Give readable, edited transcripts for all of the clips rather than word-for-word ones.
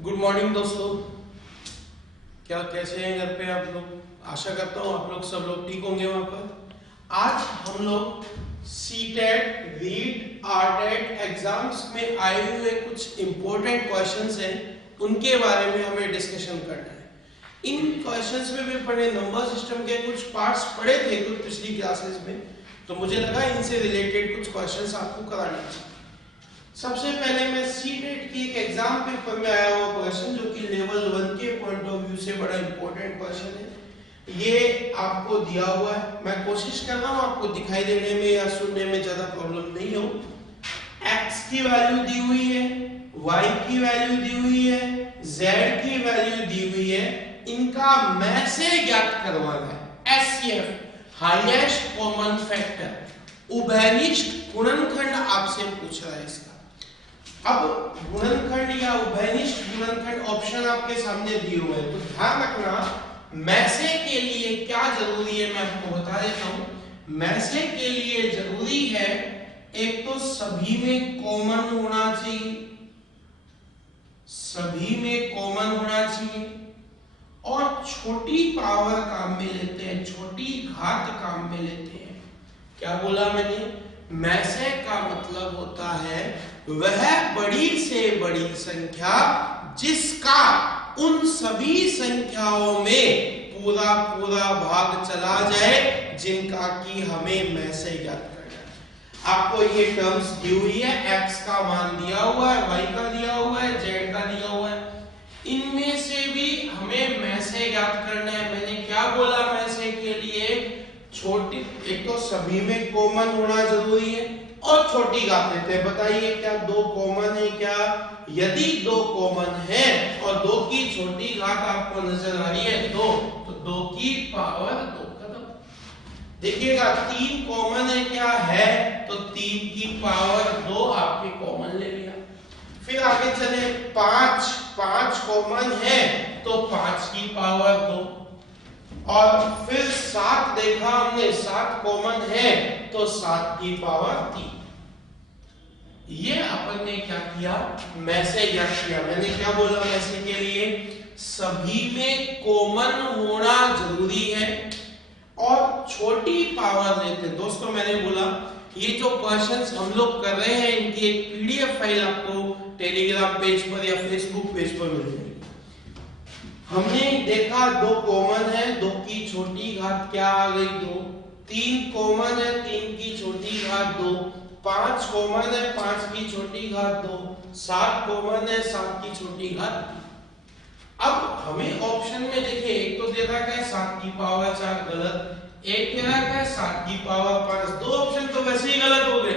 Good morning दोस्तों। क्या कैसे हैं घर पे आप लोग? आशा करता हूँ आप लोग सब लोग ठीक होंगे वहां पर। आज हम लोग सीटेट, रीट, आरटेट एग्जाम्स में आए हुए कुछ इंपॉर्टेंट क्वेश्चंस हैं, उनके बारे में हमें डिस्कशन करना है। इन क्वेश्चंस में भी पढ़े नंबर सिस्टम के कुछ पार्ट्स पढ़े थे कुछ पिछली क्लासेस में, तो मुझे लगा इनसे रिलेटेड कुछ क्वेश्चंस आपको कराने चाहिए। सबसे पहले मैं सीटेट की एक एग्जाम पेपर में आया हुआ क्वेश्चन जो कि लेवल 1 के पॉइंट ऑफ व्यू से बड़ा इंपॉर्टेंट क्वेश्चन है, ये आपको दिया हुआ है। मैं कोशिश कर रहा हूं आपको दिखाई देने में या सुनने में ज्यादा प्रॉब्लम नहीं हो। x की वैल्यू दी हुई है, y की वैल्यू दी हुई है, z की वैल्यू दी हुई है, इनका में से ज्ञात करवाना है। HCF हाईएस्ट कॉमन फैक्टर, उभयनिष्ठ गुणनखंड आपसे पूछ रहा है इसका। अब गुणनखंड या उभयनिष्ठ गुणनखंड ऑप्शन आपके सामने दिए हुए हैं, तो ध्यान रखना मैसे के लिए क्या जरूरी है मैं आपको बता देता हूं। मैसे के लिए जरूरी है एक तो सभी में कॉमन होना चाहिए, सभी में कॉमन होना चाहिए, और छोटी पावर काम में लेते हैं, छोटी घात काम में लेते हैं। क्या बोला मैंने? मैसे का मतलब होता है वह बड़ी से बड़ी संख्या जिसका उन सभी संख्याओं में पूरा पूरा भाग चला जाए जिनका कि हमें में से ज्ञात करना है। आपको ये टर्म्स दी हुई है, x का मान दिया हुआ है, y का दिया हुआ है, z का दिया हुआ है, इनमें से भी हमें में से ज्ञात करना है। मैंने क्या बोला में से के लिए? छोटी, एक तो सभी में कॉमन होना जरूरी है और छोटी घात लेते हैं। बताइए क्या दो कॉमन है क्या? यदि दो कॉमन है और दो की छोटी घात आपको नजर आ रही है दो, तो दो की पावर दो खत्म। देखिएगा तीन कॉमन है क्या? है, तो तीन की पावर दो आपके कॉमन ले लिया। फिर आगे चले, पांच कॉमन है तो पांच की पावर दो, और फिर 7 देखा हमने, 7 कॉमन है तो 7 की पावर 3। ये अपन ने क्या किया? में से ज्ञात किया। मैंने क्या बोला में से के लिए? सभी में कॉमन होना जरूरी है और छोटी पावर लेते हैं। दोस्तों मैंने बोला ये जो क्वेश्चंस हम लोग कर रहे हैं इनकी एक पीडीएफ फाइल आपको टेलीग्राम पेज पर या फेसबुक पेज पर मिल जाएगी। हमने देखा दो कॉमन है, दो की छोटी घात क्या आ गई? दो। तीन कॉमन है, तीन की छोटी घात दो। पांच कॉमन है, पांच की छोटी घात दो। 7 कॉमन है, 7 की छोटी घात। अब हमें ऑप्शन में देखिए एक तो दे रखा है 7 की पावर 4, गलत। एक दे रखा है 7 की पावर 5, दो ऑप्शन तो वैसे ही गलत हो गए।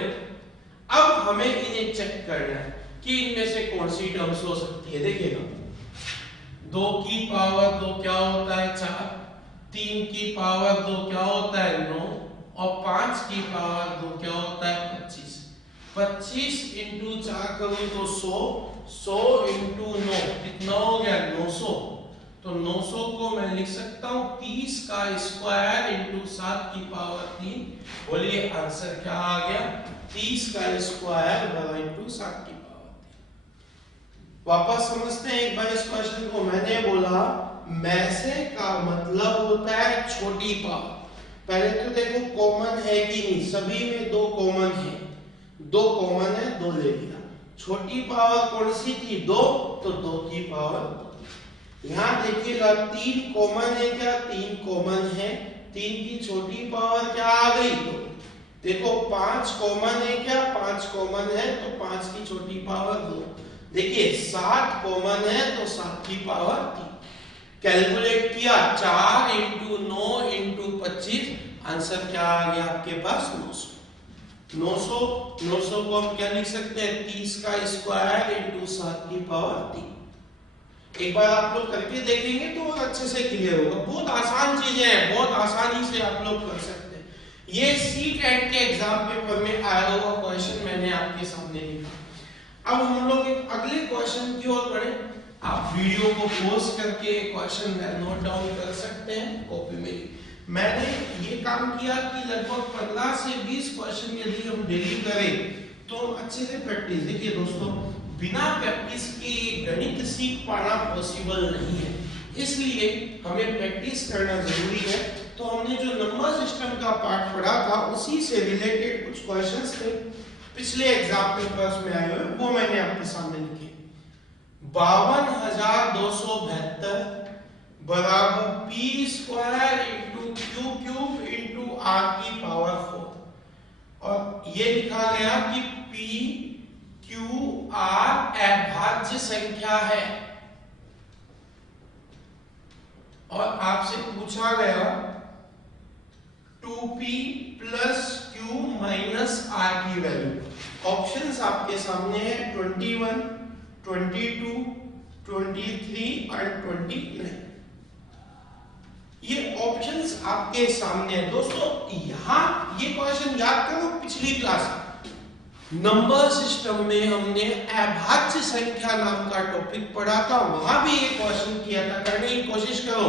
अब हमें इन्हें चेक करना है कि इनमें से कौन सी टर्म्स हो सकती है। देखिएगा 2 की पावर 2 क्या होता है? 4। 3 की पावर 2 क्या होता है? 9। और 5 की पावर 2 क्या होता है? 25। 25 इंटू 4 करूं तो 100, 100 इंटू 9 कितना हो गया? 900। तो 900 को मैं लिख सकता हूं 30 का स्क्वायर इंटू 7 की पावर 3। बोलिए आंसर क्या आ गया? 30 का स्क्वायर इंटू 7 की पावर 3। वापस समझते हैं एक बार इस क्वेश्चन को। मैंने बोला में से का मतलब होता है छोटी पावर। पहले तो देखो कॉमन है कि नहीं, सभी में दो कॉमन है, दो कॉमन है, दो ले लिया। छोटी पावर कौन सी थी? दो, तो दो की पावर दो। यहां देखिएगा 3 कॉमन है क्या? 3 कॉमन है, 3 की छोटी पावर क्या आ गई? 2। देखो 5 कॉमन है क्या? 5 कॉमन है तो 5 की छोटी पावर 2। देखिए 7 कॉमन है तो 7 की पावर 3। कैलकुलेट किया 4 इंटू 9 इंटू 25, आंसर क्या आ गया आपके पास? 900। 900 को हम क्या लिख सकते हैं? 30 का स्क्वायर इंटू 7 की पावर 3। एक बार आप लोग करके देखेंगे तो अच्छे से क्लियर होगा। बहुत आसान चीजें हैं, बहुत आसानी से आप लोग कर सकते हैं। ये सीटेट के एग्जाम पेपर में आया हुआ क्वेश्चन मैंने आपके सामने लिखा। अब हम लोग एक अगले क्वेश्चन की ओर बढ़े। आप वीडियो को पॉज करके क्वेश्चन नोट डाउन कर सकते हैं कॉपी में। मैंने ये काम किया कि लगभग 15 से 20 क्वेश्चन यदि हम डेली करें तो अच्छे से प्रैक्टिस। देखिए दोस्तों, बिना प्रैक्टिस के गणित सीख पाना पॉसिबल नहीं है, इसलिए हमें प्रैक्टिस करना जरूरी है। तो हमने जो नंबर सिस्टम का पार्ट पढ़ा था उसी से रिलेटेड कुछ क्वेश्चंस थे पिछले एग्जाम पेपर्स में आए हुए, वो मैंने आपके सामने लिखे। 52,272 बराबर p square into Q cube into r की पावर 4, और ये लिखा गया कि p q r अभाज्य संख्या है, और आपसे पूछा गया 2p plus q minus r की वैल्यू। ऑप्शंस आपके सामने है 21, 22, 23 और 29। ये ऑप्शंस आपके सामने है। दोस्तों यहां ये क्वेश्चन याद करो, पिछली क्लास नंबर सिस्टम में हमने अभाज्य संख्या नाम का टॉपिक पढ़ा था, वहां भी ये क्वेश्चन किया था, करने की कोशिश करो।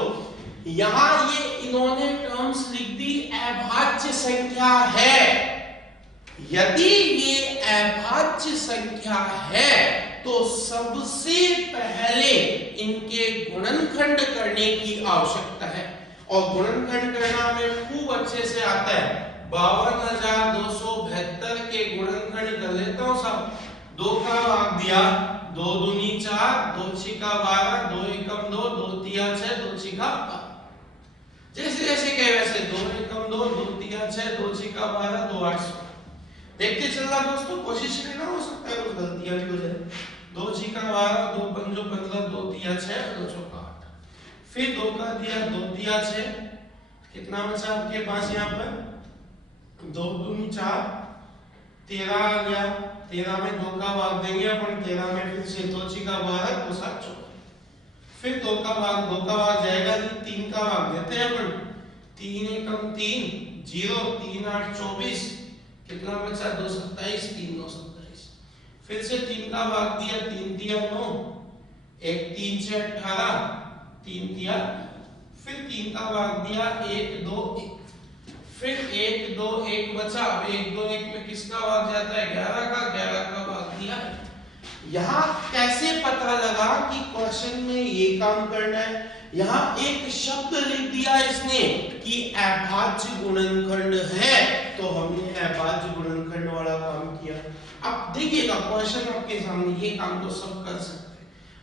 यहां ये इन्होंने टर्म्स लिख दी अभाज्य संख्या है। यदि ये अभाज्य संख्या है तो सबसे पहले इनके गुणनखंड करने की आवश्यकता है, और गुणनखंड करना हमें खूब अच्छे से आता है। 52,272 के गुणनखंड कर लेता हूं सब। 2 का भाग दिया, 2 दूनी 4, 2 छिका 12, 2 एकम 2, 2 तिया 6, 2 छिका 12। जैसे जैसे कहे वैसे 2 एकम 2, 2 तिया 6, 2 छिका 12, 2 8 16। देखते चलना दोस्तों, कोशिश करना, हो सकता है कुछ गलतियां भी हो जाए। 2 छिका 12, 2 पंजो 15, 2 तिया 6, 2 चौका 8। फिर 2 का दिया, 2 तिया 6, कितना बचा आपके पास यहाँ पर? 2 दूनी 4, 13 आ गया। 13 में 2 का भाग देंगे अपन, 13 में फिर से 2 छिका 12, 2 7 14। फिर 2 का भाग जाएगा, 3 का भाग देते हैं अपन। 3 एकम 3, 0, 3 8 24, कितना बचा? 2 27, 3 9 27। फिर से 3 का भाग दिया, 3 दिया 9, 1 3 6 18, 3 दिया, फिर 3 का भाग दिया 1 2 1, फिर 1 2 1 बचा। अब 1 2 1 में किसका भाग जाता है? 11 का भाग दिया। यहाँ कैसे पता लगा कि क्वेश्चन में ये काम करना है? यहाँ एक शब्द लिख दिया इसने कि अभाज्य गुणनखंड है, तो हमने अभाज्य गुणनखंड वाला काम किया। अब देखिएगा क्वेश्चन आपके सामने, ये काम तो सब कर सकते हैं।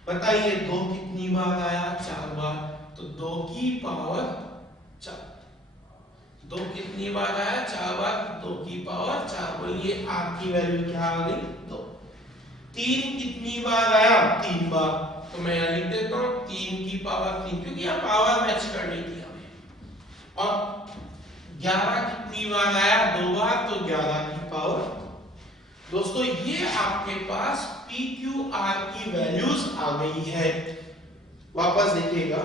बताइए 2 कितनी बार आया? 4 बार, तो 2 की पावर 4। 2 कितनी बार आया? 4 बार, 2 की पावर 4। बोलिए r की वैल्यू क्या आ गई? 2। 3 कितनी बार आया? 3 बार, तो मैं यहां लिख देता हूं 3 की पावर 3, क्योंकि यहां पावर मैच करनी थी हमें। और 11 कितनी बार आया? 2 बार, तो 11 की पावर। दोस्तों ये आपके पास PQR की वैल्यूज आ गई है। वापस देखिएगा,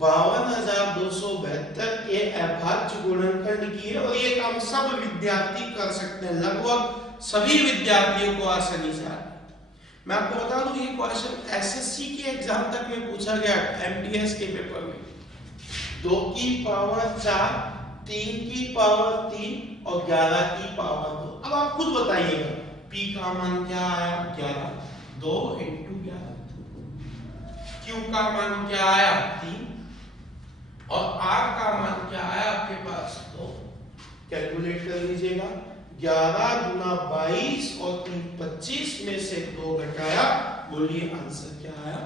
52,272 के अभाज्य गुणनखंड की है, और ये काम सब विद्यार्थी कर सकते हैं, लगभग सभी विद्यार्थियों को आसानी से आता है। मैं आपको बता दूं ये क्वेश्चन एसएससी के एग्जाम तक में पूछा गया, एमटीएस के पेपर में। 2 की पावर 4, 3 की पावर 3 और 11 की पावर 2। अब आप खुद बताइएगा P का मान क्या आया? 11, 2 into 11। Q का मान क्या आया? 3, और R का मान क्या आया आपके पास? 2। कैलकुलेट कर लीजिएगा, 11 गुना 22 और 3 25 में से 2 घटाया, बोलिए आंसर क्या आया?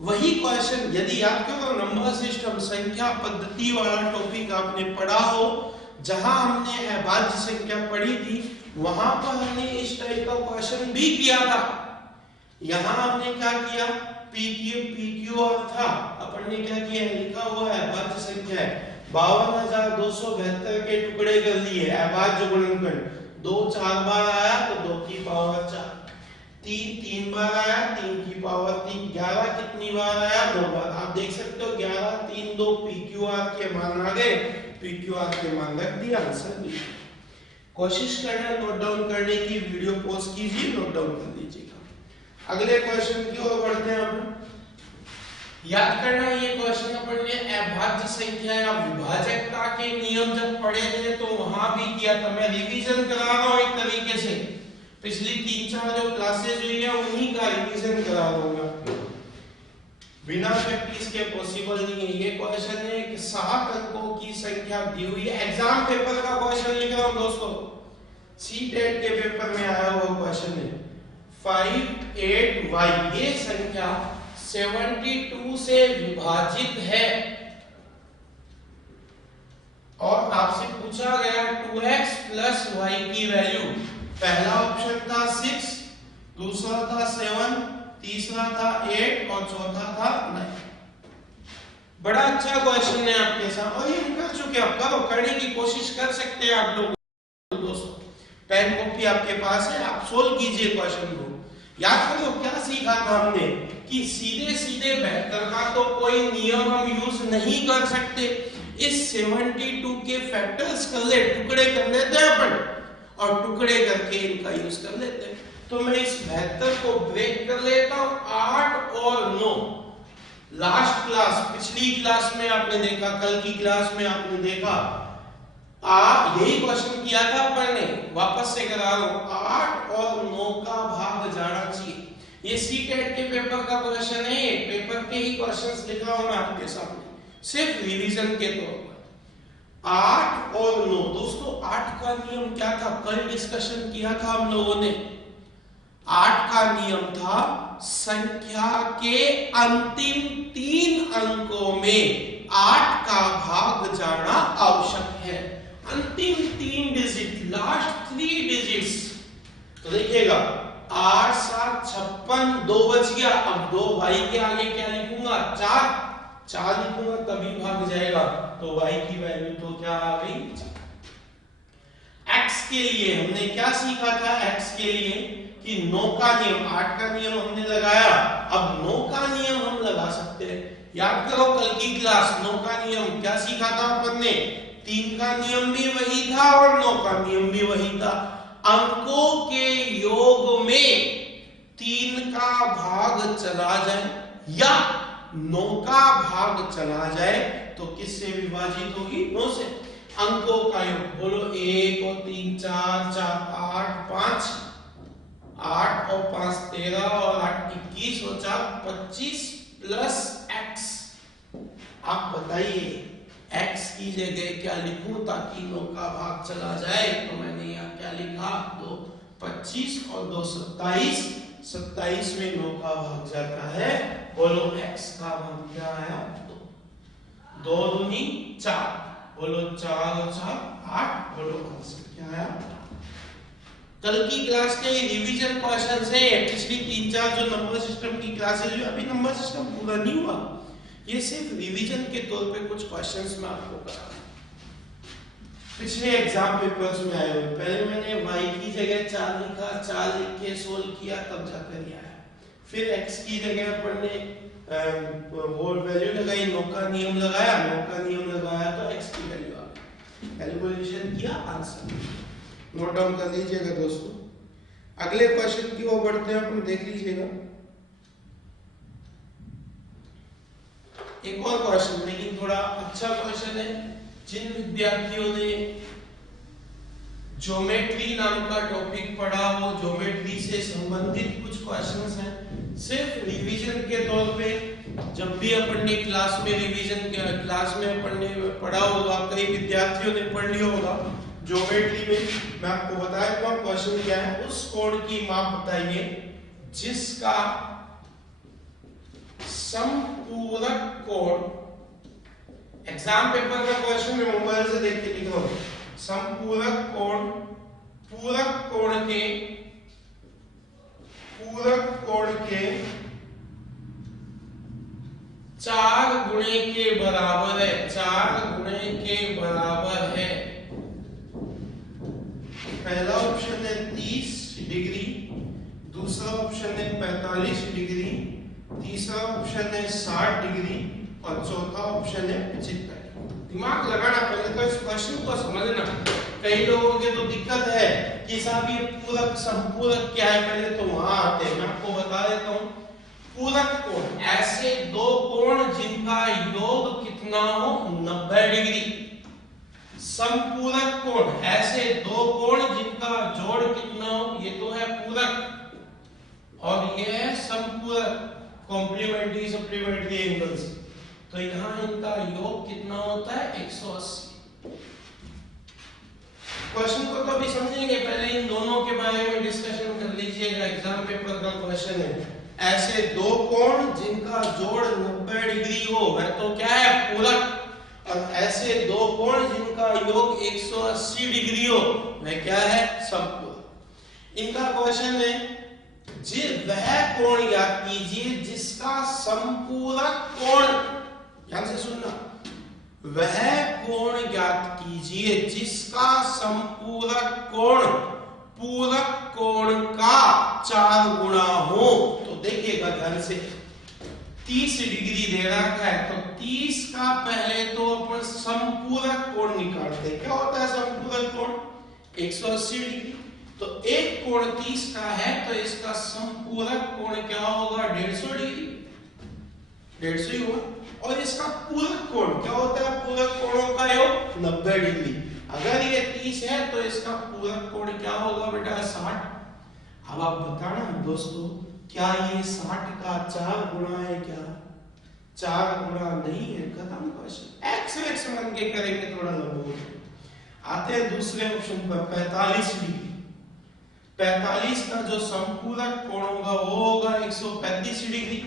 वही क्वेश्चन यदि याद करो, नंबर सिस्टम संख्या पद्धति वाला टॉपिक आपने पढ़ा हो, जहां हमने अभाज्य संख्या पढ़ी थी, वहां पर हमने इस टाइप का क्वेश्चन भी किया था। यहां हमने क्या किया? PQ और था, अपन ने क्या किया? लिखा हुआ है अभाज्य संख्या है, 52,272 के टुकड़े कर दिए, अभाज्य गुणनखंड। 2 4 बार आया तो 2 की पावर 4, 3 3 बार आया, 3 की पावर 3, 11 कितनी बार आया? 2 बार। आप देख सकते हो 11 3 2 PQR के मान आ गए, PQR के मान रख दिया, आंसर दिया। कोशिश करना नोट डाउन करने की, वीडियो पॉज कीजिए, नोट डाउन कर लीजिएगा। अगले क्वेश्चन की ओर बढ़ते हैं हम। याद करना ये क्वेश्चन अपन ने अभाज्य संख्या या विभाजकता के नियम जब पढ़े थे तो वहां भी किया था। मैं रिवीजन करा रहा हूं एक तरीके से। पिछली 3-4 जो क्लासेस हुई है उन्हीं का रिवीजन करा दूंगा, बिना प्रैक्टिस के पॉसिबल नहीं है। ये क्वेश्चन है कि 7 अंकों की संख्या दी हुई है, एग्जाम पेपर का क्वेश्चन लिख रहा हूं दोस्तों, सीटेट के पेपर में आया हुआ क्वेश्चन है। 58y ये संख्या 72 से विभाजित है और आपसे पूछा गया 2x प्लस y की वैल्यू। पहला ऑप्शन था 6, दूसरा था 7, तीसरा था 8 और चौथा था 9। बड़ा अच्छा क्वेश्चन है आपके साथ और ये कर चुके आप करो, करने की कोशिश कर सकते हैं आप लोग दोस्तों। पेन कॉपी आपके पास है, आप सोल्व कीजिए क्वेश्चन को। याद करो क्या सीखा था हमने कि सीधे सीधे बेहतर का तो कोई नियम हम यूज नहीं कर सकते। इस 72 के फैक्टर्स कर ले, टुकड़े कर लेते हैं अपन और टुकड़े करके इनका यूज कर लेते हैं। तो मैं इस 72 को ब्रेक कर लेता हूं 8 और 9। लास्ट क्लास, पिछली क्लास में आपने देखा, कल की क्लास में आपने देखा, यही क्वेश्चन किया था अपन ने, वापस से करा रहा हूं। 8 और 9 का भाग जाना चाहिए। ये सीटेट के पेपर का क्वेश्चन है, पेपर के ही क्वेश्चंस लिख रहा हूं मैं आपके सामने, सिर्फ रिवीजन के तौर पर। 8 और 9 दोस्तों, 8 का नियम क्या था, कल डिस्कशन किया था हम लोगों ने। 8 का नियम था संख्या के अंतिम 3 अंकों में 8 का भाग जाना आवश्यक है। अंतिम 3 डिजिट, लास्ट 3 डिजिट्स। तो देखिएगा 8 7 56, 2 बच गया। अब 2 y के आगे क्या लिखूंगा, 4 लिखूंगा तभी भाग जाएगा। तो y की वैल्यू तो क्या आ गई, x के लिए हमने क्या सीखा था, x के लिए कि 9 का नियम, 8 का नियम हमने लगाया, अब 9 का नियम हम लगा सकते हैं। याद करो कल की क्लास, 9 का नियम क्या सीखा था अपन ने, 3 का नियम भी वही था और 9 का नियम भी वही था। अंकों के योग में 3 का भाग चला जाए या 9 का भाग चला जाए तो किससे विभाजित होगी, 9 से। अंकों का योग बोलो, 1 और 3 4, 8 5, 8 और 5 13 और 8 21 और 4 25 प्लस x। आप बताइए x की जगह क्या लिखूं ताकि 9 का भाग चला जाए। तो मैंने यहाँ क्या लिखा, 2 25 और 2 27, 27 में 9 का भाग जाता है। बोलो x का भाग क्या आया, 2 2 दूनी 4, बोलो 4 और 4 8, बोलो आंसर क्या आया। कल की क्लास के रिवीजन क्वेश्चंस हैं, पिछली 3-4 जो नंबर सिस्टम की क्लासेस हुई, अभी नंबर सिस्टम पूरा नहीं हुआ, ये सिर्फ रिवीजन के तौर पे कुछ क्वेश्चंस मैं आपको करा रहा हूं, पिछले एग्जाम पेपर्स में आए हुए। पहले मैंने y की जगह 4 लिखा, 4 लिख के सोल्व किया, तब जाकर ये आया। फिर x की जगह अपन ने वो वैल्यू लगाई, 9 का नियम लगाया, 9 का नियम लगाया तो x की वैल्यू आ गई, कैलकुलेशन किया, आंसर। नोट डाउन कर लीजिएगा दोस्तों। अगले क्वेश्चन की ओर बढ़ते हैं अपन, देख लीजिएगा एक और क्वेश्चन, लेकिन थोड़ा अच्छा क्वेश्चन है। जिन विद्यार्थियों ने ज्योमेट्री नाम का टॉपिक पढ़ा हो, ज्योमेट्री से संबंधित कुछ क्वेश्चंस हैं, सिर्फ रिवीजन के तौर पे, जब भी अपन ने क्लास में रिवीजन किया, क्लास में अपन ने पढ़ा होगा, कई विद्यार्थियों ने पढ़ लिया होगा ज्योमेट्री में। मैं आपको बता देता हूं क्वेश्चन क्या है। उस कोण की माप बताइए जिसका समपूरक कोण, एग्जाम पेपर का क्वेश्चन में मोबाइल से देख के लिखो, समपूरक कोण पूरक कोण के 4 गुणे के बराबर है, 4 गुणे के बराबर है। पहला ऑप्शन है 30 डिग्री, दूसरा ऑप्शन है 45 डिग्री, तीसरा ऑप्शन है 60 डिग्री और चौथा ऑप्शन है 75। दिमाग लगाना, पहले तो इस क्वेश्चन को समझना। कई लोगों के तो दिक्कत है कि साहब ये पूरक संपूरक क्या है, पहले तो वहां आते हैं। मैं आपको बता देता हूं, पूरक कोण ऐसे दो कोण जिनका योग कितना हो 90 डिग्री। समपूरक कोण, ऐसे दो कोण जिनका जोड़ कितना हो, ये तो है पूरक और ये है समपूरक, कॉम्प्लीमेंट्री सप्लीमेंट्री एंगल्स। तो यहां इनका योग कितना होता है 180। क्वेश्चन को तो अभी समझेंगे, पहले इन दोनों के बारे में डिस्कशन कर लीजिएगा, एग्जाम पेपर का क्वेश्चन है। ऐसे दो कोण जिनका जोड़ 90 डिग्री हो वह तो क्या है पूरक, और ऐसे दो कोण जिनका योग 180 डिग्री हो वह क्या है समपूरक। इनका क्वेश्चन है जी वह कोण ज्ञात कीजिए जिसका समपूरक कोण, ध्यान से सुनना, वह कोण ज्ञात कीजिए जिसका समपूरक कोण पूरक कोण का 4 गुना हो। तो देखिएगा ध्यान से, 30 डिग्री दे रखा है तो 30 का पहले तो अपन समपूरक कोण निकालते हैं। क्या होता है समपूरक कोण 180 डिग्री, तो एक कोण 30 का है तो इसका समपूरक कोण क्या होगा 150 डिग्री, 150 ही होगा। और इसका पूरक कोण क्या होता है, पूरक कोणों का योग 90 डिग्री। अगर ये 30 है तो इसका पूरक कोण क्या होगा बेटा 60। अब आप बताना दोस्तों, क्या ये 60 का 4 गुना है क्या? 4 गुना नहीं है, खत्म क्वेश्चन। एक्स मान के करेंगे थोड़ा लंबा। आते हैं दूसरे ऑप्शन पर, 45 डिग्री। 45 का जो समपूरक कोण होगा वो होगा 135 डिग्री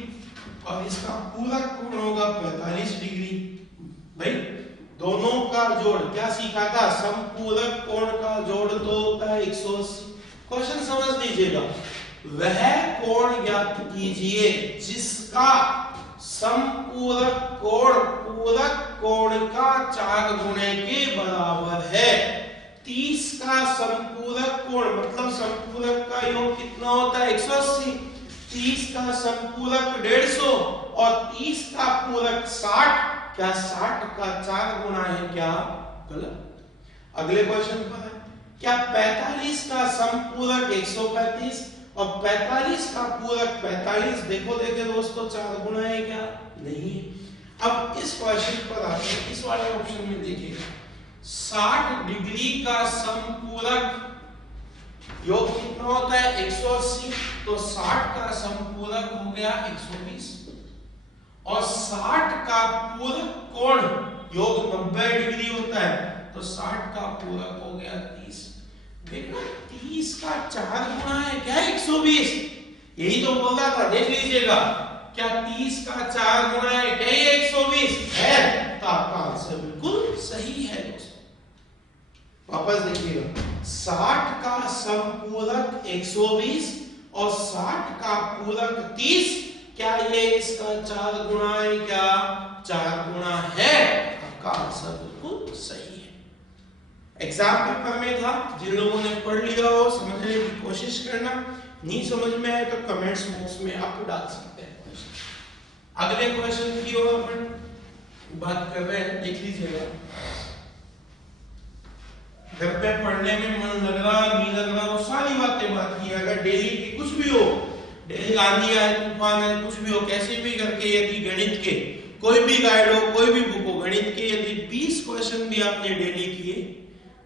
और इसका पूरक कोण होगा 45 डिग्री। भाई दोनों का जोड़ क्या सीखा था, समपूरक कोण का जोड़ तो होता है 180। क्वेश्चन समझ लीजिएगा, वह कोण ज्ञात कीजिए जिसका समपूरक कोण पूरक कोण का 4 गुने के बराबर है। 30 का समपूरक कोण मतलब समपूरक का योग कितना होता है 180, 30 का समपूरक 150 और 30 का पूरक 60। क्या 60 का 4 गुना है क्या? गलत। अगले क्वेश्चन पर है, क्या 45 का समपूरक 135 और 45 का पूरक 45, देखो दोस्तों 4 गुना है क्या? नहीं है। अब इस क्वेश्चन पर आते हैं, इस वाले ऑप्शन में देखिएगा 60 डिग्री का समपूरक योग कितना होता है 180, तो 60 का समपूरक हो गया 120 और 60 का पूरक कोण योग 90 डिग्री होता है, तो 60 का पूरक हो गया 30। देखना 30 का 4 गुना है क्या 120, यही तो बोल रहा था, देख लीजिएगा क्या 30 का 4 गुना है क्या ये 120 है, तो आपका आंसर बिल्कुल सही है दोस्तों। वापस देखिएगा, 60 का समपूरक 120 और 60 का पूरक 30, क्या ये इसका 4 गुना है क्या? 4 गुना है, आपका आंसर बिल्कुल सही है। एग्जाम पेपर में था, जिन लोगों ने पढ़ लिया हो समझने की कोशिश करना, नहीं समझ में आए तो कमेंट्स बॉक्स में आप डाल सकते हैं क्वेश्चन। अगले क्वेश्चन की ओर अपन बात कर रहे हैं, देख लीजिएगा। घर पे पढ़ने में मन लग रहा नहीं लग रहा वो सारी बात की, अगर डेली की कुछ भी हो, डेली आंधी आए तूफान आए कुछ भी हो, कैसे भी करके यदि गणित के कोई भी गाइड हो कोई भी बुक हो, गणित के यदि 20 क्वेश्चन भी आपने डेली किए,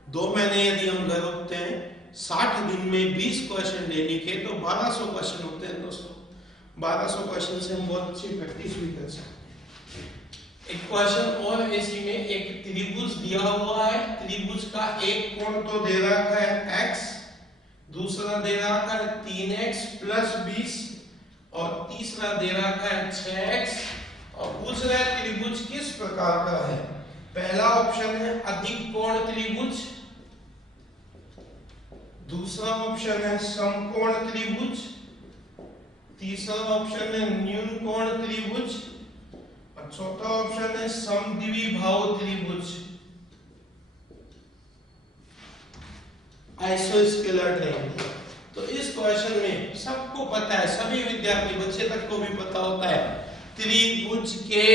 2 महीने यदि हम घर होते हैं 60 दिन में 20 क्वेश्चन डेली के, तो 1200 क्वेश्चन होते हैं दोस्तों। 1200 क्वेश्चन से हम बहुत अच्छी प्रैक्टिस भी कर सकते हैं। एक क्वेश्चन और इसी में, एक त्रिभुज दिया हुआ है, त्रिभुज का एक कोण तो दे रखा है x, दूसरा दे रखा है 3x + 20 और तीसरा दे रखा है 6x और पूछ रहा है त्रिभुज किस प्रकार का है। पहला ऑप्शन है अधिक कोण त्रिभुज, दूसरा ऑप्शन है समकोण त्रिभुज, तीसरा ऑप्शन है न्यून कोण त्रिभुज और चौथा ऑप्शन है समद्विबाहु त्रिभुज, आइसोस्केलर ट्रायंगल। तो इस क्वेश्चन में सबको पता है, सभी विद्यार्थी बच्चे तक को भी पता होता है, त्रिभुज के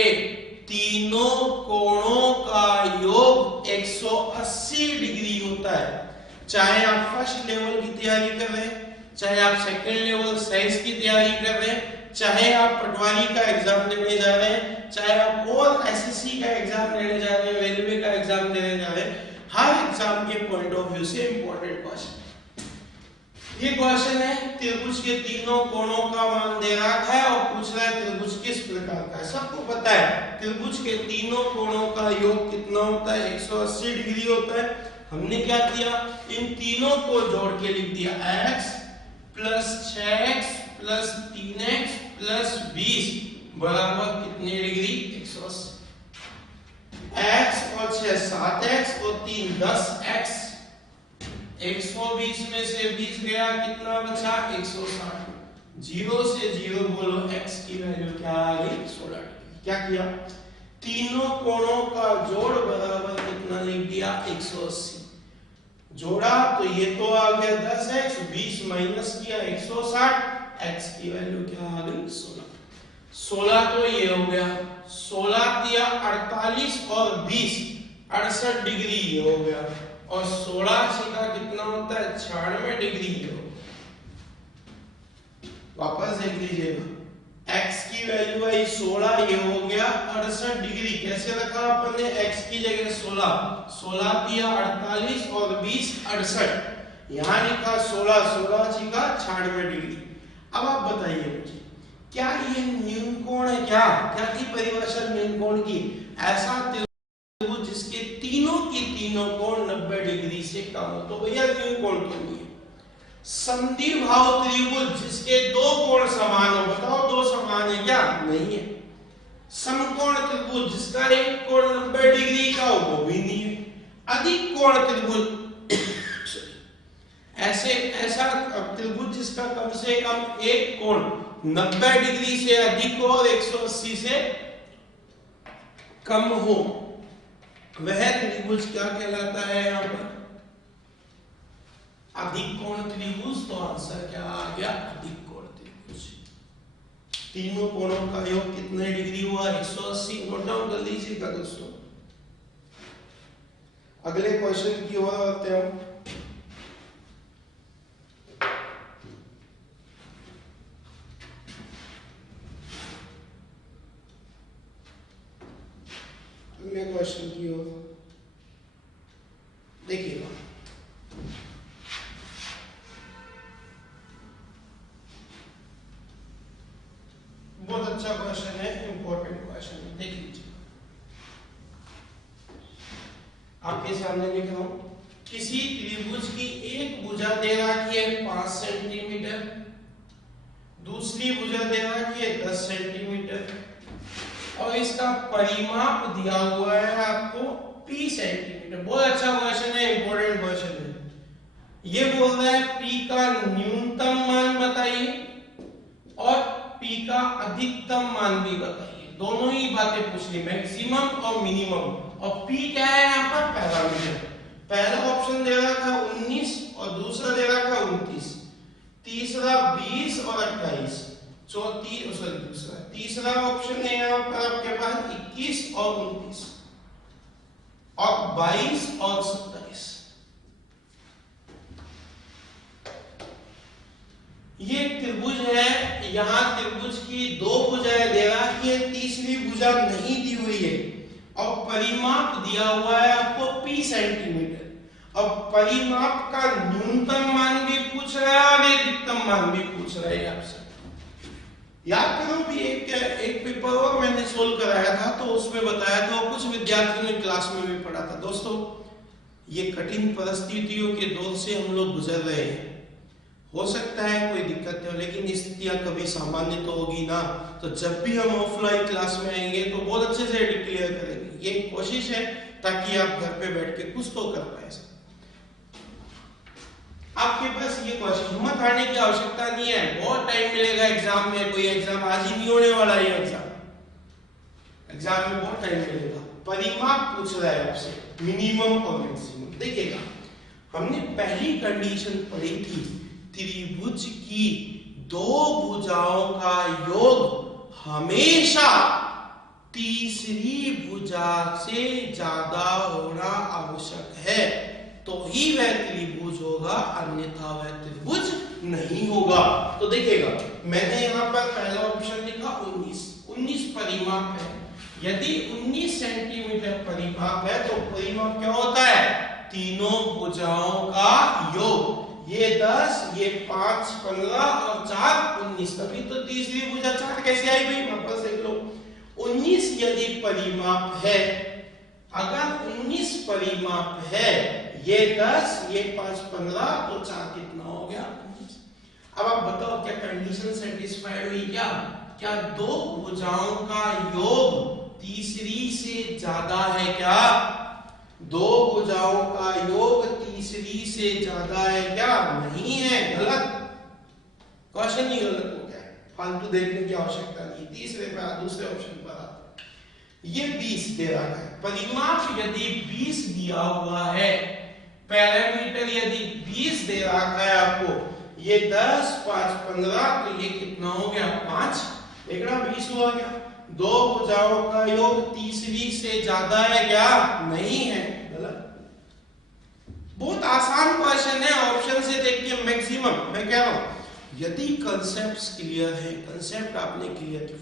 तीनों कोणों का योग 180 डिग्री होता है। चाहे आप फर्स्ट लेवल की तैयारी कर रहे हैं, चाहे आप सेकंड लेवल साइंस की तैयारी कर रहे हैं, चाहे आप पटवारी का एग्जाम देने जा रहे हैं, चाहे आप और एसएससी का एग्जाम देने जा रहे हैं, रेलवे का एग्जाम देने जा रहे हैं, हर एग्जाम के पॉइंट ऑफ व्यू से इंपॉर्टेंट क्वेश्चन। ये क्वेश्चन है त्रिभुज के तीनों कोणों का मान दे रखा है और पूछ रहा है त्रिभुज किस प्रकार का है। सबको पता है त्रिभुज के तीनों कोणों का योग कितना होता है, 180 डिग्री होता है। हमने क्या किया, इन तीनों को जोड़ के लिख दिया x plus 6x plus 3x plus 20 बराबर कितने डिग्री, 180। x और 6 7x और 3 10x, 120 में से 20 गया, कितना बचा, 160। 0 से 0 बोलो, x की वैल्यू क्या आ गई, 16 डिग्री। क्या किया, तीनों कोणों का जोड़ बराबर कितना लिख दिया, 180। जोड़ा तो ये तो आ गया 10x, 20 माइनस किया 160, x की वैल्यू क्या आ गई, 16। 16 तो ये हो गया, 16 किया 48 और 20 68 डिग्री ये हो गया, और 16 सीधा कितना होता है, 96 डिग्री ये हो। वापस देख लीजिएगा, x की वैल्यू आई 16, ये हो गया 68 डिग्री। कैसे रखा अपन ने, x की जगह 16, 16 किया 48 और 20 68, यहाँ लिखा 16, 16 सीधा 96 डिग्री। अब आप बताइए मुझे, क्या ये न्यून कोण है, क्या क्या की परिभाषा न्यून कोण की, ऐसा त्रिभुज जिसके तीनों की तीनों कोण 90 डिग्री से कम हो, तो भैया न्यून कोण तो नहीं है। समद्विबाहु त्रिभुज जिसके दो कोण समान हो, बताओ दो समान है क्या, नहीं है। समकोण त्रिभुज जिसका एक कोण 90 डिग्री का हो, वो भी नहीं है। अधिक कोण त्रिभुज ऐसा त्रिभुज जिसका कम से कम एक कोण 90 डिग्री से अधिक हो और 180 से कम हो, वह त्रिभुज क्या कहलाता है, यहाँ पर अधिक कोण त्रिभुज। तो आंसर क्या आ गया, अधिक कोण त्रिभुज। तीनों कोणों का योग कितने डिग्री हुआ, 180। नोट डाउन कर लीजिएगा दोस्तों। अगले क्वेश्चन की ओर आते हैं। अगले क्वेश्चन की ओर देखिएगा, बहुत अच्छा क्वेश्चन है, इंपॉर्टेंट क्वेश्चन है, देख लीजिए। आपके सामने लिख रहा हूं, किसी त्रिभुज की एक भुजा दे रखी है 5 सेंटीमीटर, दूसरी भुजा दे रखी है 10 सेंटीमीटर, और इसका परिमाप दिया हुआ है आपको p सेंटीमीटर। बहुत अच्छा क्वेश्चन है, इंपॉर्टेंट क्वेश्चन है। ये बोल रहा है p का न्यूनतम मान बताइए और p का अधिकतम मान भी बताइए। दोनों ही बातें पूछ ली, मैक्सिमम और मिनिमम। और p क्या है यहाँ पर, पैरामीटर। पहला ऑप्शन दे रहा था 19 और दूसरा दे रहा था 29, तीसरा 20 और 28, तीसरा ऑप्शन है यहाँ पर आपके पास 21 और 29 और 22 और 27। ये त्रिभुज है, यहाँ त्रिभुज की दो भुजाएं दे रहा है, ये तीसरी भुजा नहीं दी हुई है, और परिमाप दिया हुआ है आपको p सेंटीमीटर, और परिमाप का न्यूनतम मान भी पूछ रहा है और अधिकतम मान भी पूछ रहा है आपसे। याद करो भी एक पेपर और मैंने सोल्व कराया था, तो उसमें बताया था, कुछ विद्यार्थियों ने क्लास में भी पढ़ा था। दोस्तों, ये कठिन परिस्थितियों के दौर से हम लोग गुजर रहे हैं। हो सकता है कोई दिक्कत हो, लेकिन स्थितियां कभी सामान्य तो होगी ना। तो जब भी हम ऑफलाइन क्लास में आएंगे तो बहुत अच्छे से क्लियर करेंगे। ये कोशिश है ताकि आप घर पे बैठ के कुछ तो कर पाए। आपके पास ये क्वेश्चन, हिम्मत हारने की आवश्यकता नहीं है, बहुत टाइम मिलेगा एग्जाम में। कोई एग्जाम आज ही नहीं होने वाला है, एग्जाम में बहुत टाइम मिलेगा। परिमाप पूछ रहा है आपसे, मिनिमम और मैक्सिमम। देखिएगा, हमने पहली कंडीशन पढ़ी थी, त्रिभुज की दो भुजाओं का योग हमेशा तीसरी भुजा से ज्यादा होना आवश्यक है, तो ही वह त्रिभुज होगा, अन्यथा वह त्रिभुज नहीं होगा। तो देखिएगा, मैंने यहाँ पर पहला ऑप्शन लिखा 19 परिमाप है। यदि 19 सेंटीमीटर परिमाप है तो परिमाप क्या होता है, तीनों भुजाओं का योग। ये 10, ये 5 15 और 4 19। तभी तो तीसरी भुजा 4 कैसे आई भाई, वापस देख लो। 19 यदि परिमाप है, अगर 19 परिमाप है, ये 10, ये 5 15 तो 4 कितना हो गया 19। अब आप बताओ क्या कंडीशन सेटिस्फाइड हुई? क्या दो भुजाओं का योग तीसरी से ज्यादा है? क्या दो भुजाओं का योग तीसरी से ज्यादा है? क्या नहीं है, गलत। क्वेश्चन ही गलत हो गया है, फालतू देखने की आवश्यकता नहीं। तीसरे पे दूसरे ऑप्शन पर आता, ये 20 दे रहा है। परिमाप यदि 20 दिया हुआ है, पैरामीटर यदि 20 दे रहा है आपको, ये 10 5 15 तो ये कितना हो गया 5, देखना 20 हुआ क्या? दो भुजाओं का योग तीसरी से ज्यादा है? क्या नहीं है, गलत। बहुत आसान क्वेश्चन है, ऑप्शन से देख के मैक्सिमम। मैं कह रहा हूं यदि कंसेप्ट्स क्लियर है, कंसेप्ट आपने क्लियर की,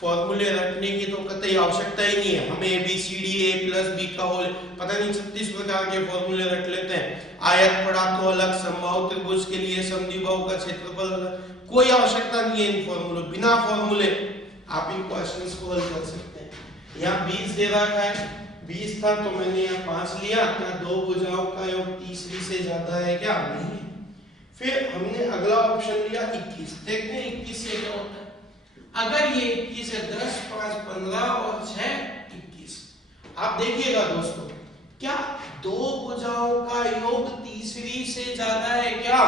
फॉर्मूले रखने की तो कतई आवश्यकता ही नहीं है। हमें ABCD A + B का होल पता नहीं 36 प्रकार के फॉर्मूले रख लेते हैं। आयत पढ़ा तो अलग, समबाहु त्रिभुज के लिए समद्विबाहु का क्षेत्रफल अलग, कोई आवश्यकता नहीं है इन फॉर्मूलों। बिना फॉर्मूले आप इन क्वेश्चंस को हल कर सकते हैं। यहाँ 20 दे रखा है, 20 था तो मैंने यहाँ 5 लिया। क्या दो भुजाओं का योग तीसरी से ज्यादा है? क्या नहीं है। फिर हमने अगला ऑप्शन लिया 21। देखते हैं 21 से क्या होता है। अगर ये 21 है, 10 5 15 और 6 21। आप देखिएगा दोस्तों, क्या दो भुजाओं का योग तीसरी से ज्यादा है? क्या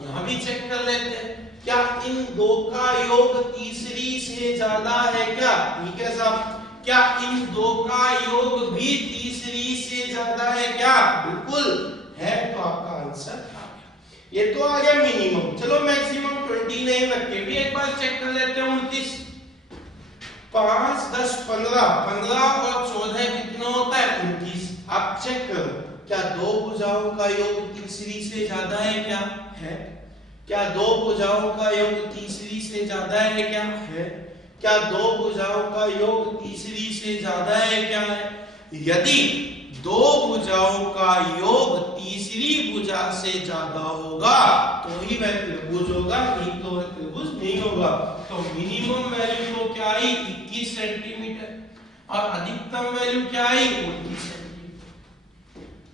यहां भी चेक कर लेते हैं। क्या इन दो का योग तीसरी से ज्यादा है? क्या ठीक है साहब। क्या इन दो का योग भी तीसरी से ज्यादा है? क्या बिल्कुल है, तो आपका आंसर आ गया। ये तो आ गया मिनिमम। चलो मैक्सिमम 20 नहीं रखे, भी एक बार चेक कर लेते हैं। 29 5 10 15 15 और 14 कितना होता है 29। आप चेक करो, क्या दो भुजाओं का योग तीसरी से ज्यादा है? क्या है। क्या दो भुजाओं का योग तीसरी से ज्यादा है? क्या है। क्या दो भुजाओं का योग तीसरी से ज्यादा है? क्या है। यदि दो भुजाओं का योग तीसरी भुजा से ज्यादा होगा तो ही वह त्रिभुज होगा, नहीं तो वह त्रिभुज नहीं होगा। तो मिनिमम वैल्यू तो क्या आई 21 सेंटीमीटर और अधिकतम वैल्यू क्या आई 29 सेंटीमीटर।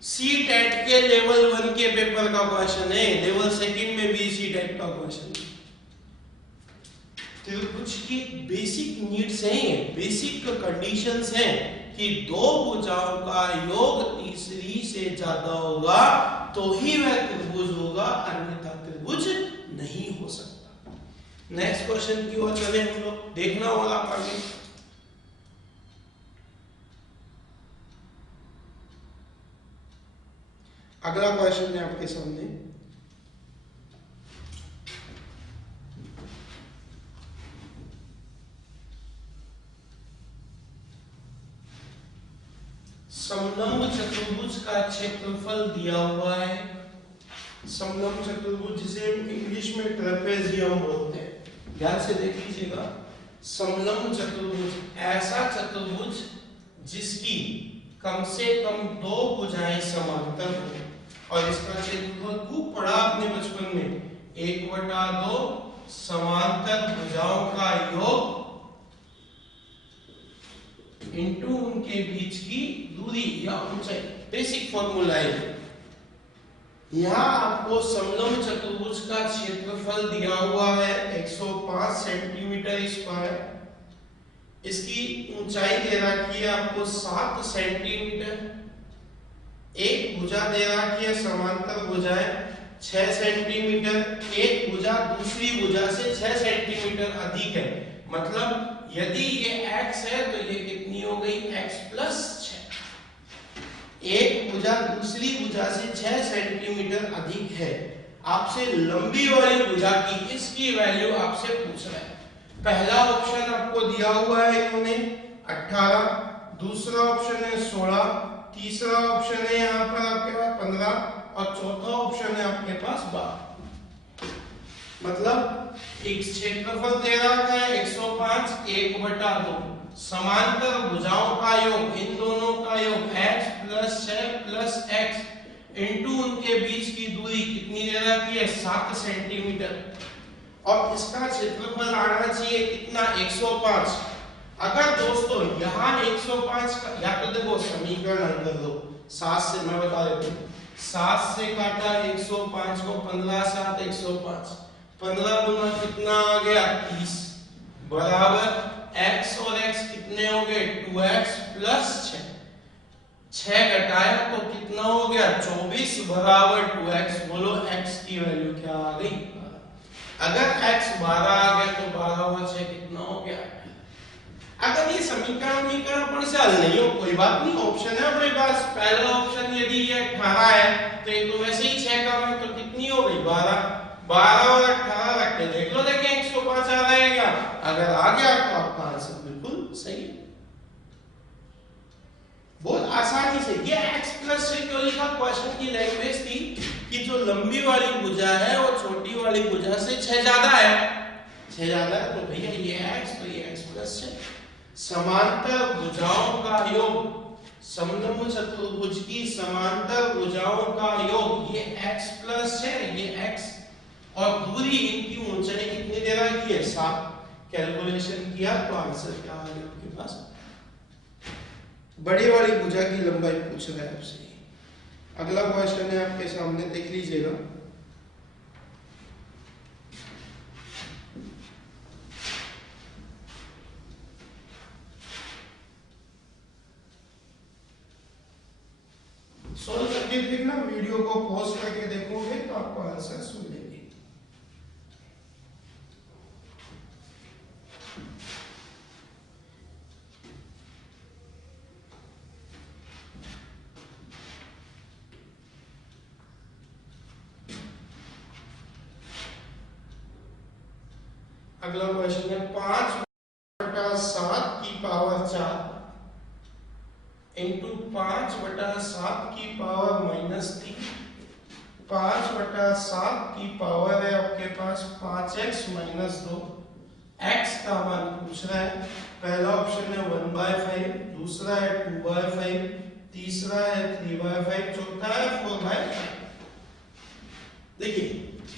सी-टेट के लेवल 1 के पेपर का क्वेश्चन है, लेवल 2 में भी सी-टेट का क्वेश्चन है। त्रिभुज की बेसिक नीड्स हैं, बेसिक कंडीशंस हैं कि दो भुजाओं का योग तीसरी से ज्यादा होगा तो ही वह त्रिभुज होगा, अन्यथा त्रिभुज नहीं हो सकता। नेक्स्ट क्वेश्चन की ओर चले हम लोग, देखना होगा आगे। अगला क्वेश्चन है आपके सामने, समलंब चतुर्भुज का क्षेत्रफल दिया हुआ है। समलंब चतुर्भुज जिसे इंग्लिश में ट्रेपेजियम बोलते हैं, ध्यान से देख लीजिएगा। समलंब चतुर्भुज ऐसा चतुर्भुज जिसकी कम से कम दो भुजाएं समांतर हो और इसका क्षेत्रफल खूब पढ़ा आपने बचपन में, 1/2 समांतर भुजाओं का योग इनटू उनके बीच की दूरी या ऊंचाई। बेसिक फॉर्मूला है। यहां आपको समलंब चतुर्भुज का क्षेत्रफल दिया हुआ है 105 सेंटीमीटर स्क्वायर। इसकी ऊंचाई दे रखी है आपको 7 सेंटीमीटर। एक भुजा दे रखी है समांतर भुजाएं 6 सेंटीमीटर। एक भुजा दूसरी भुजा से 6 सेंटीमीटर अधिक है। मतलब यदि ये x है तो ये कितनी हो गई x + 6। एक भुजा दूसरी भुजा से 6 सेंटीमीटर अधिक है। आपसे लंबी वाली भुजा की इसकी वैल्यू आपसे पूछ रहा है। पहला ऑप्शन आपको दिया हुआ है इन्होंने 18, दूसरा ऑप्शन है 16, तीसरा ऑप्शन है यहाँ पर आपके पास 15 और चौथा ऑप्शन है आपके पास 12। मतलब एक क्षेत्रफल दे रखा है 105 1/2 समांतर भुजाओं का योग, इन दोनों का योग x + 6 + x इनटू उनके बीच की दूरी कितनी दे रखी है 7 सेंटीमीटर और इसका क्षेत्रफल आना चाहिए कितना 105। अगर दोस्तों यहाँ 105 का या तो देखो समीकरण हल कर दो 7 से, मैं बता देता हूँ 7 से काटा 105 को 15 7 105 15 गुना कितना आ गया 30 बराबर x और x कितने हो गए 2x प्लस 6 घटाया तो कितना हो गया 24 बराबर 2x। बोलो x की वैल्यू क्या आ गई। अगर x 12 आ गया तो 12 और 6 कितना हो गया। अगर ये समीकरण अपन से हल नहीं हो कोई बात नहीं, ऑप्शन है अपने पास। पहला ऑप्शन यदि ये 18 है तो ये तो वैसे ही 6 का है तो कितनी हो गई 12 12 और 18 रख के देख लो, देखिए 105 आ जाएगा। अगर आ गया तो आपका आंसर बिल्कुल सही। बहुत आसानी से ये x प्लस से क्यों लिखा, क्वेश्चन की लैंग्वेज थी कि जो लंबी वाली भुजा है वो छोटी वाली भुजा से 6 ज्यादा है, 6 ज्यादा है तो भैया ये x तो ये x प्लस 6। समांतर भुजाओं का योग, समलंब चतुर्भुज की समांतर भुजाओं का योग ये x प्लस है ये x और दूरी इनकी ऊंचाई कितनी दे रखी है 7। कैलकुलेशन किया तो आंसर क्या आ गया आपके पास। बड़ी वाली भुजा की लंबाई पूछ रहा है आपसे। अगला क्वेश्चन है आपके सामने, देख लीजिएगा। सॉल्व करके देखना, वीडियो को पॉज करके देखोगे तो आपको आंसर सुन लेंगे। अगला क्वेश्चन है 5/7 की पावर 4 इंटू 5/7 की पावर -3 5/7 की पावर है आपके पास 5x - 2। x का मान पूछ रहा है। पहला ऑप्शन है 1/5, दूसरा है 2/5, तीसरा है 3/5, चौथा है 4/5। देखिए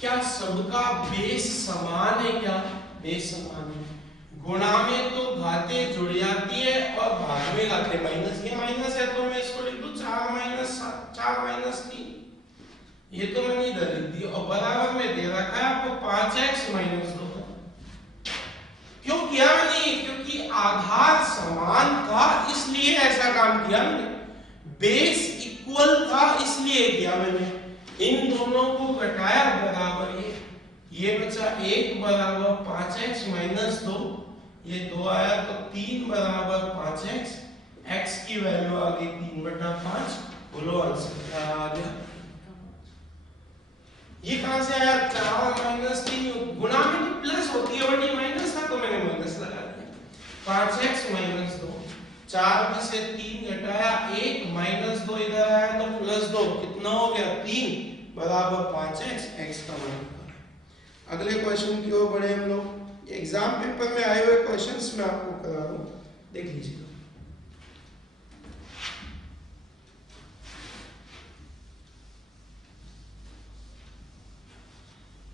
क्या सबका बेस समान है, क्या बेस समान है। गुणा में तो घातें जुड़ जाती है और भाग में घातें माइनस, ये माइनस है तो मैं इसको लिख दूं 4 - 3, ये तो मैंने इधर लिख दी और बराबर में दे रखा है आपको 5x - 2। क्यों किया मैंने, क्योंकि आधार समान था इसलिए ऐसा काम किया मैंने, बेस इक्वल था इसलिए किया मैंने। इन दोनों को घटाया बराबर ये बचा 1 बराबर 5x - 2, ये 2 आया तो 3 बराबर 5x, x की वैल्यू आ गई 3/5। बोलो आंसर क्या आ गया। ये कहां से आया 4 - 3, गुणा में प्लस होती है बट ये माइनस था तो मैंने माइनस लगा दिया। 5x - 2, 4 में से 3 घटाया 1 -2 इधर आया तो +2 कितना हो गया 3 बराबर 5x, x का मान। अगले क्वेश्चन की ओर बढ़े हम लोग। एग्जाम पेपर में आए हुए क्वेश्चंस मैं आपको करा रहा हूं, देख लीजिएगा।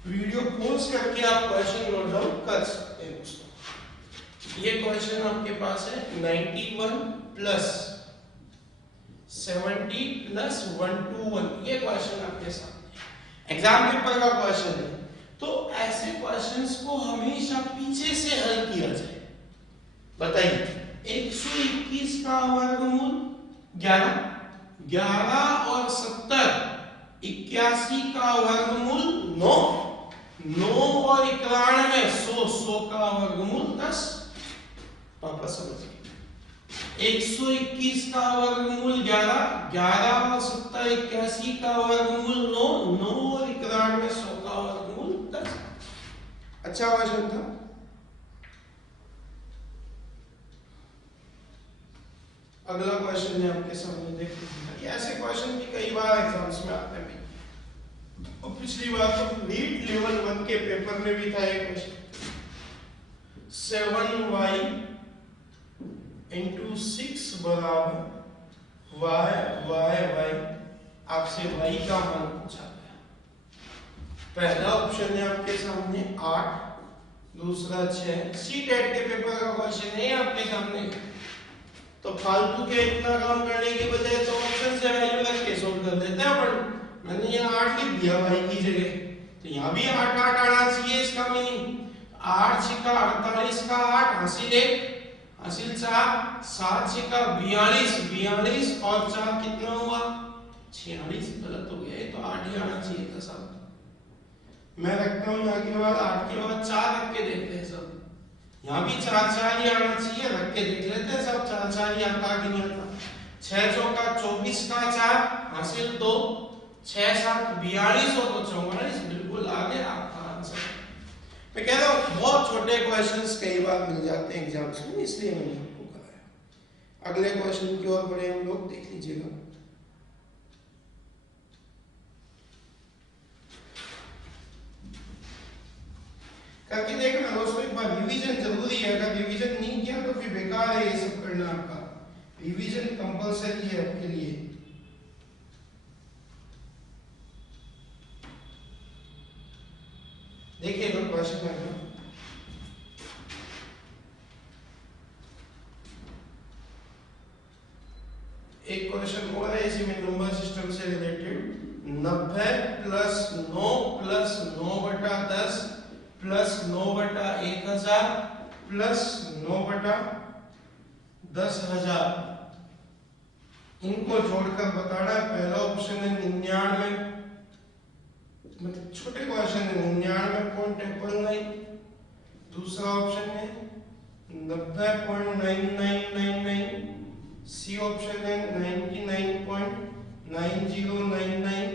वीडियो पॉज करके आप क्वेश्चन नोट डाउन कर सकते हैं दोस्तों। ये क्वेश्चन आपके पास है 91 + 70 + 121, ये क्वेश्चन आपके सामने एग्जाम पेपर का क्वेश्चन है। तो ऐसे क्वेश्चंस को हमेशा पीछे से हल किया जाए। बताइए 121 का वर्गमूल 11, 11 और 70 81 का वर्गमूल 9, 9 और 91 100, 100 का वर्गमूल 10। पापा समझिए 121 का वर्गमूल 11, 11 और 70 81 का वर्गमूल 9, 9 और 91 100 का वर्गमूल 10। अच्छा क्वेश्चन था। अगला क्वेश्चन है आपके सामने, देखिए ऐसे क्वेश्चन भी कई बार एग्जाम्स में आते हैं और पिछली बार तो नीट लेवल 1 के पेपर में भी था एक क्वेश्चन। 7y × 6 बराबर y y y आपसे y का मान पूछा गया। पहला ऑप्शन है आपके सामने 8, दूसरा 6। सी टेट के पेपर का क्वेश्चन है आपके सामने, तो फालतू के इतना काम करने के बजाय तो ऑप्शन से वैल्यू रख के सोल्व कर देते हैं अपन। मैंने यहाँ 8 लिख दिया y की जगह, तो यहाँ भी 8 8 आना चाहिए, इसका मीनिंग 8 छिका 48 का 8 हासिल 1 हासिल 4, 7 छिका 42 42 और 4 कितना हुआ 46। गलत हो गया, तो 8 ही आना चाहिए था सब। मैं रखता हूँ यहाँ के बाद 8 के बाद 4 रख के देखते हैं सब। यहाँ भी 4 4 ही आना चाहिए, रख के देख लेते हैं सब। 4 4 ही आता कि नहीं आता। 6 चौका 24 का 4 हासिल 2, 6 7 42 और 44, बिल्कुल आ गया आपका आंसर। मैं कह रहा हूँ बहुत छोटे क्वेश्चंस कई बार मिल जाते हैं एग्जाम्स में, इसलिए मैंने आपको कराया। अगले क्वेश्चन की ओर बढ़े हम लोग, देख लीजिएगा। करके देखना दोस्तों एक बार, रिवीजन जरूरी है। अगर रिवीजन नहीं किया तो फिर बेकार है ये सब करना आपका। रिवीजन कंपलसरी है आपके लिए। देखिए तो क्वेश्चन है, एक क्वेश्चन और है इसी में नंबर सिस्टम से related. 90 plus 9 plus 9/10 plus 9/1000 plus 9/10,000, इनको जोड़कर बताना। पहला ऑप्शन है 99, मतलब छोटे क्वेश्चन है 99.99। दूसरा ऑप्शन है 90.9999। सी ऑप्शन है 99.9099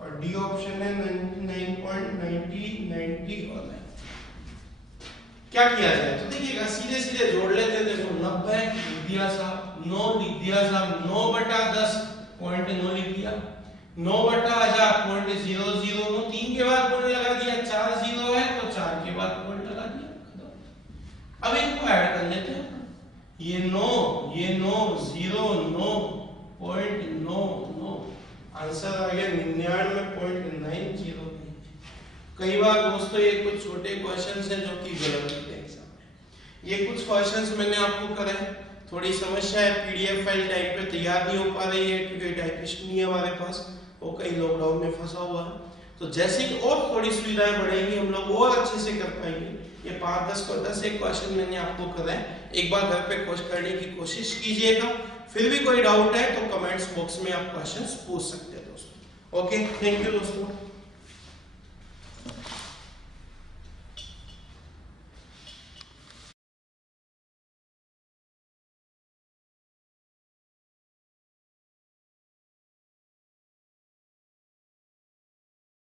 और डी ऑप्शन है 99.9090 और 9। क्या किया जाए तो देखिएगा, सीधे सीधे जोड़ लेते हैं। देखो 90 लिख दिया साहब, 9 लिख दिया साहब, 9/10 पॉइंट 9 लिख दिया, 9/1000 पॉइंट 00, 3 के बाद पॉइंट लगा दिया, 4 0 है तो 4 के बाद पॉइंट लगा दिया। अब इनको ऐड कर लेते हैं। ये 9 0 9.99, आंसर आ गया 99.90। कई बार दोस्तों ये कुछ छोटे क्वेश्चंस हैं जो कि गलत होते हैं एग्जाम में। ये कुछ क्वेश्चंस मैंने आपको कराए, थोड़ी समस्या है, पीडीएफ फाइल टाइम पे तैयार नहीं हो पा रही है क्योंकि टाइपिस्ट नहीं है हमारे पास, वो कहीं लॉकडाउन में फंसा हुआ है। तो जैसे ही और थोड़ी सुविधाएं बढ़ेंगी हम लोग और अच्छे से कर पाएंगे। ये 5-10 एक क्वेश्चन मैंने आपको कराए, एक बार घर पे कोशिश करने की कोशिश कीजिएगा। फिर भी कोई डाउट है तो कमेंट्स बॉक्स में आप क्वेश्चंस पूछ सकते हैं दोस्तों। ओके, थैंक यू दोस्तों।